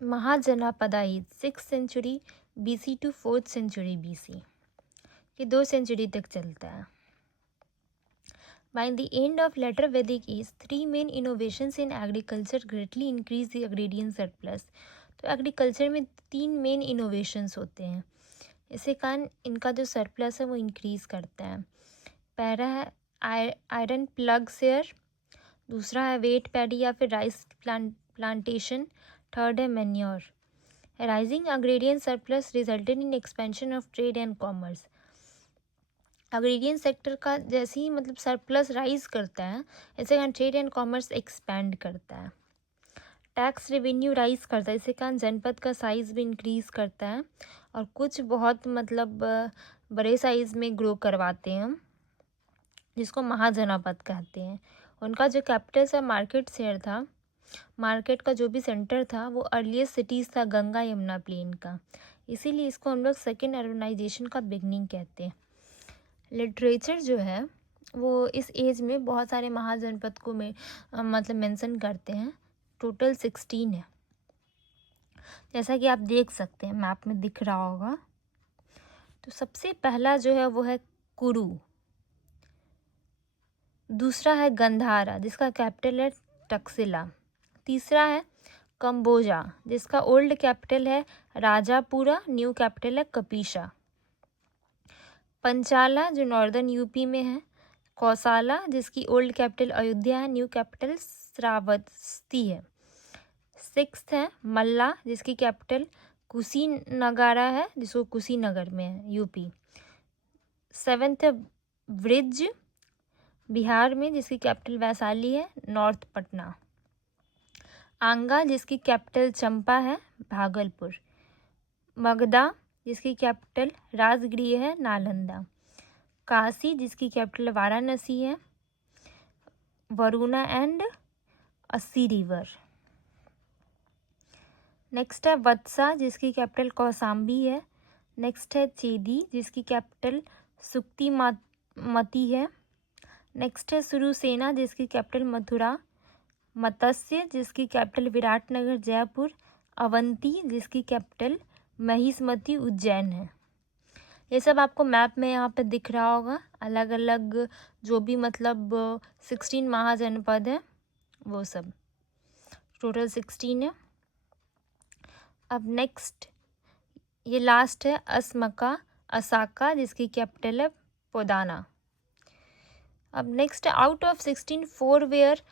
महाजनापदा as 6th century BC to 4th century BC, ये 2 century तक चलता है. By the end of later Vedic age, three main innovations in agriculture greatly increased the agrarian surplus. तो agriculture में 3 main innovations होते हैं, इसी कारण इनका जो सरप्लस है वो इंक्रीज करता है. पहला है आयरन प्लग सेयर, दूसरा है वेट पैडी या फिर राइस प्लांटेशन, थर्ड है manure. Rising agrarian surplus resulted in expansion of trade and commerce. Agrarian sector का जैसे ही मतलब सरप्लस राइज करता है, इससे कारण ट्रेड एंड कॉमर्स एक्सपैंड करता है. टैक्स रेवेन्यू राइज करता है, इससे कारण जनपद का साइज़ भी इंक्रीज़ करता है और कुछ बहुत मतलब बड़े साइज़ में ग्रो करवाते हैं हम, जिसको महाजनापद कहते हैं. उनका जो कैपिटल सा मार्केट शेयर था, मार्केट का जो भी सेंटर था वो अर्लीस्ट सिटीज़ था गंगा यमुना प्लेन का, इसीलिए इसको हम लोग सेकेंड अर्बनाइजेशन का बिगनिंग कहते हैं. लिटरेचर जो है वो इस एज में बहुत सारे महाजनपद को मतलब मेंशन करते हैं. टोटल 16 है, जैसा कि आप देख सकते हैं मैप में दिख रहा होगा. तो सबसे पहला जो है वो है कुरु, दूसरा है गंधारा जिसका कैपिटल है टक्सिला, तीसरा है कंबोजा जिसका ओल्ड कैपिटल है राजापुरा, न्यू कैपिटल है कपीशा. पंचाला जो नॉर्दर्न यूपी में है, कौसाला जिसकी ओल्ड कैपिटल अयोध्या है, न्यू कैपिटल श्रावस्ती है. सिक्स्थ है मल्ला जिसकी कैपिटल कुशीनगारा है, जिसको कुशीनगर में है यूपी. सेवेंथ है ब्रिज बिहार में, जिसकी कैपिटल वैशाली है, नॉर्थ पटना. आंगा जिसकी कैपिटल चंपा है, भागलपुर. मगधा जिसकी कैपिटल राजगृह है, नालंदा. काशी जिसकी कैपिटल वाराणसी है, वरुणा एंड अस्सी रिवर. नेक्स्ट है वत्सा जिसकी कैपिटल कौसाम्बी है. नेक्स्ट है चेदी जिसकी कैपिटल सुक्तिमती है. नेक्स्ट है सुरुसेना जिसकी कैपिटल मथुरा. मत्स्य जिसकी कैपिटल विराटनगर जयपुर. अवंती जिसकी कैपिटल महिष्मती उज्जैन है. ये सब आपको मैप में यहाँ पे दिख रहा होगा, अलग अलग जो भी मतलब 16 महाजनपद है वो सब, टोटल 16 है. अब नेक्स्ट ये लास्ट है असाका जिसकी कैपिटल है पोदाना. अब next out of 16 4 were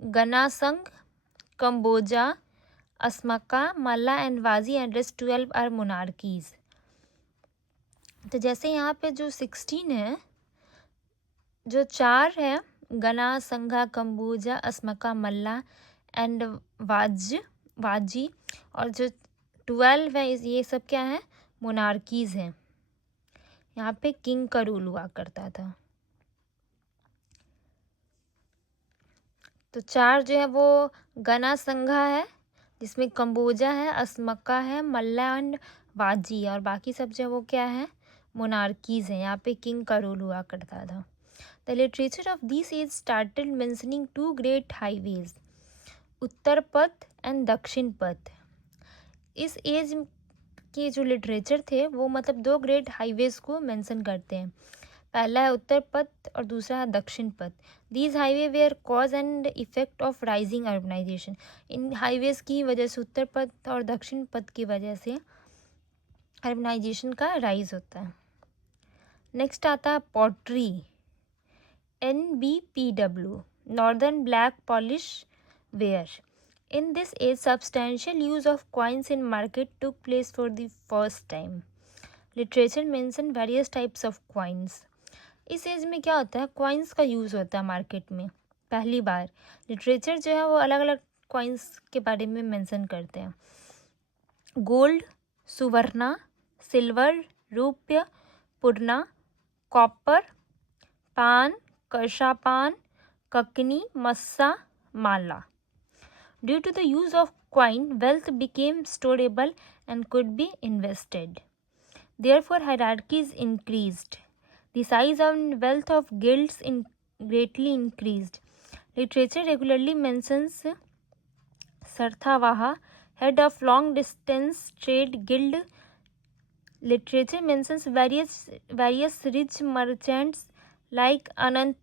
Ganasangha, Kamboja, Asmaka, Malla and Vajji and rest 12 are monarchies. तो जैसे यहाँ पे जो 16 है, जो 4 है गना संघा कंबोजा असमका मल्ला एंड वाजी, और जो 12 है ये सब क्या है, मोनार्कीज हैं. यहाँ पे किंग का रूल हुआ करता था. तो 4 जो है वो गना संघा है जिसमें कंबोजा है, असमका है, मल्ला एंड वाजी, और बाकी सब जो है वो क्या है, मोनार्कीज हैं. यहाँ पे किंग का रूल हुआ करता था. The literature of this age started mentioning 2 great highways, Uttarapatha and दक्षिण पथ. इस एज के जो लिटरेचर थे वो मतलब 2 ग्रेट हाईवेज को मेंशन करते हैं. पहला है उत्तर पथ और दूसरा है Dakshinapath. These highway where cause and effect of rising urbanization. इन हाईवेज की वजह से, उत्तर पथ और दक्षिण पथ की वजह से अर्बनाइजेशन का राइज होता है. नेक्स्ट आता है pottery, NBPW, northern black polish ware. In this age, substantial use of coins in market took place for the first time. Literature mention various types of coins. इस एज में क्या होता है, कॉइन्स का यूज़ होता है मार्केट में पहली बार. लिटरेचर जो है वो अलग अलग कॉइन्स के बारे में मेंशन करते हैं. गोल्ड, सुवर्णा, सिल्वर, रुपया, पुरना, कॉपर, पान, करशापान, ककनी, मस्सा, माला. Due to the use of coin, wealth became storable and could be invested. Therefore, hierarchies increased. The size and wealth of guilds greatly increased. Literature regularly mentions Sarthavaha, head of long distance trade guild. Literature mentions various rich merchants like Anant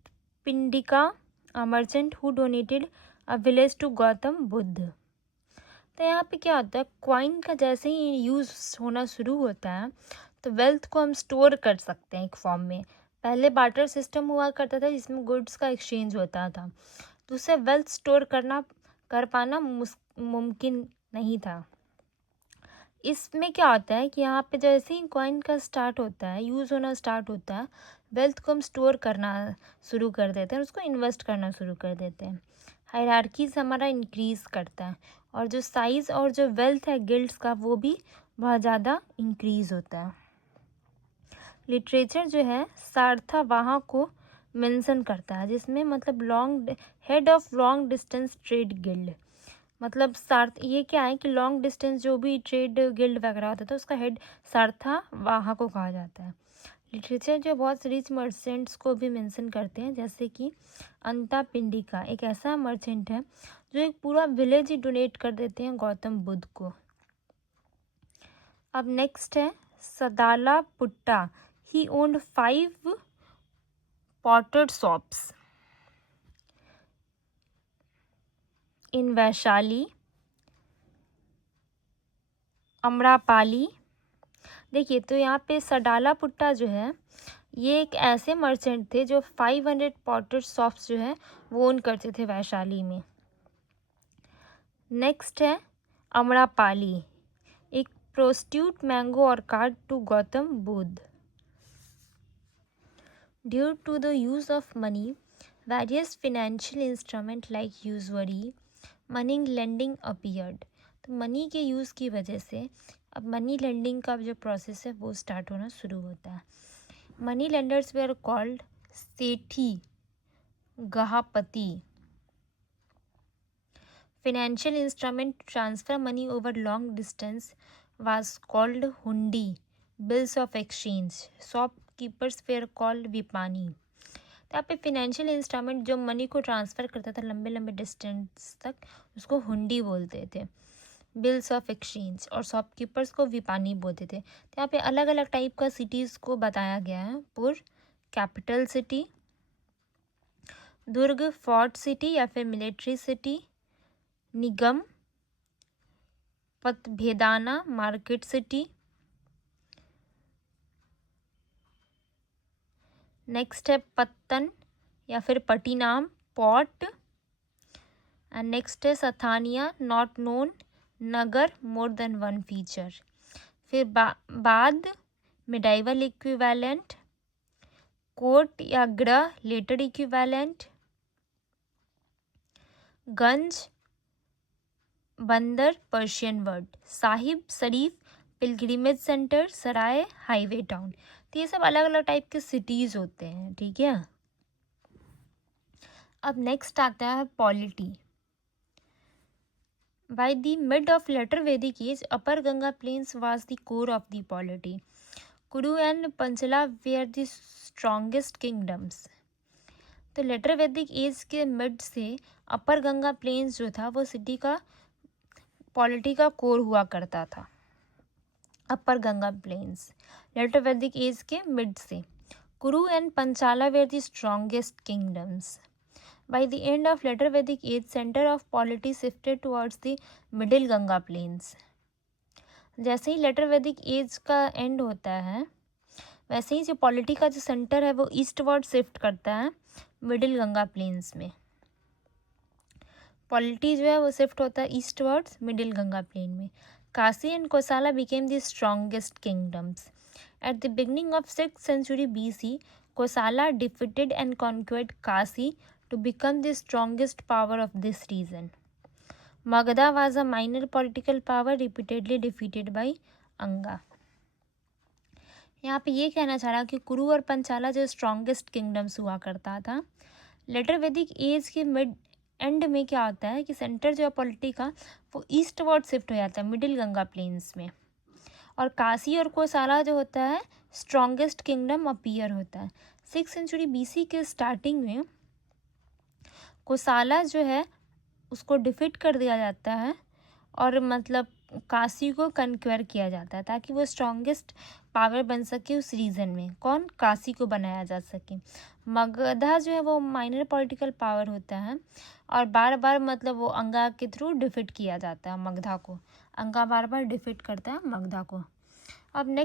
Pindika, a merchant who donated a village to Gautam Buddha. तो यहाँ पे क्या होता है, coin का जैसे ही use होना शुरू होता है तो वेल्थ को हम स्टोर कर सकते हैं एक फॉर्म में. पहले बार्टर सिस्टम हुआ करता था जिसमें गुड्स का एक्सचेंज होता था, तो उससे वेल्थ स्टोर कर पाना मुमकिन नहीं था. इसमें क्या होता है कि यहाँ पे जैसे ही कॉइन का स्टार्ट होता है, यूज़ होना स्टार्ट होता है, वेल्थ को हम स्टोर करना शुरू कर देते हैं, उसको इन्वेस्ट करना शुरू कर देते हैं. हायरार्कीज हमारा इंक्रीज़ करता है और जो साइज़ और जो वेल्थ है गिल्ड्स का वो भी बहुत ज़्यादा इंक्रीज़ होता है. लिटरेचर जो है सार्थावाहा को मेंशन करता है, जिसमें मतलब head of long distance trade guild, मतलब ये क्या है कि लॉन्ग डिस्टेंस जो भी ट्रेड गिल्ड वगैरह होता था उसका हेड सार्थावाहा को कहा जाता है. लिटरेचर जो बहुत रिच मर्चेंट्स को भी मेंशन करते हैं, जैसे कि अंता पिंडिका एक ऐसा मर्चेंट है जो एक पूरा विलेज ही डोनेट कर देते हैं गौतम बुद्ध को. अब नेक्स्ट है Saddalaputta. He owned 5 potter shops in Vaishali, Amrapali. देखिए तो यहाँ पे सडाला पुट्टा जो है ये एक ऐसे मर्चेंट थे जो 500 पॉटर शॉप्स जो है वो ओन करते थे वैशाली में. नेक्स्ट है अमरापाली, एक prostitute mango orchard to Gautam Buddha. Due to the use of money, various financial instrument like usually money lending appeared. तो मनी के यूज़ की वजह से अब मनी लेंडिंग का जो प्रोसेस है वो स्टार्ट होना शुरू होता है. Money lenders were called Sethi, Gahapati. Financial instrument to transfer money over long distance was called hundi. Bills of exchange. Shopkeepers were called vipani. तो यहाँ पे फिनेंशियल इंस्ट्रूमेंट जो मनी को ट्रांसफ़र करता था लंबे लंबे डिस्टेंस तक उसको हुंडी बोलते थे. बिल्स ऑफ एक्सचेंज और शॉपकीपर्स को विपानी बोलते थे. तो यहाँ पे अलग अलग टाइप का सिटीज़ को बताया गया है. Pur capital city, durg fort city या फिर military city, nigam Putabhedana market city. Next है पत्तन या फिर पटिनाम पॉट. एंड नेक्स्ट है Sthaniya not known nagar more than one feature. फिर बाद मिडाइवल इक्विवेलेंट, कोर्ट या गृह लेटर इक्विवेलेंट, गंज बंदर पर्शियन वर्ड, साहिब शरीफ पिलग्रिमेज सेंटर, सराय हाईवे टाउन. तो ये सब अलग अलग टाइप के सिटीज़ होते हैं. ठीक है. अब नेक्स्ट आता है polity. By the mid of later Vedic age upper Ganga plains was the core of the polity. Kuru and Panchala were the strongest kingdoms. तो लेटर वैदिक एज के मिड से अपर गंगा प्लेन्स जो था वो सिटी का पॉलिटी का कोर हुआ करता था. Upper Ganga plains later Vedic age के मिड से. Kuru and Panchala were the strongest kingdoms. By the end of later Vedic age centre of polity shifted towards the middle Ganga plains. जैसे ही लेटर वैदिक एज का एंड होता है वैसे ही जो पॉलिटी का जो सेंटर है वो ईस्टवर्ड शिफ्ट करता है मिडिल गंगा प्लेन्स में. पॉलिटी जो है वो शिफ्ट होता है ईस्टवर्ड्स मिडिल गंगा प्लेन में. Kashi and Kosala became the strongest kingdoms. At the beginning of 6th century BC, Kosala defeated and conquered Kashi to become the strongest power of this region. Magadha was a minor political power repeatedly defeated by Anga. यहाँ पे ये कहना चाह रहा कि कुरु और पंचाला जो स्ट्रॉन्गेस्ट किंगडम्स हुआ करता था. लेटर वैदिक एज के मिड एंड में क्या होता है कि सेंटर जो है पॉलिटी का वो ईस्टवर्ड शिफ्ट हो जाता है मिडिल गंगा प्लेन्स में. और काशी और कोसाला जो होता है स्ट्रॉन्गेस्ट किंगडम अपीयर होता है. 6th century BC के स्टार्टिंग में कोसाला जो है उसको डिफीट कर दिया जाता है और मतलब काशी को कन्क्वेयर किया जाता है ताकि वो स्ट्रॉन्गेस्ट पावर बन सके उस रीजन में। कौन? काशी को बनाया जा सके। मगधा जो है वो माइनर पॉलिटिकल पावर होता है और बार बार मतलब वो अंगा के थ्रू डिफीट किया जाता है मगधा को। अंगा बार बार डिफीट करता है मगधा को। अब नेक्स्ट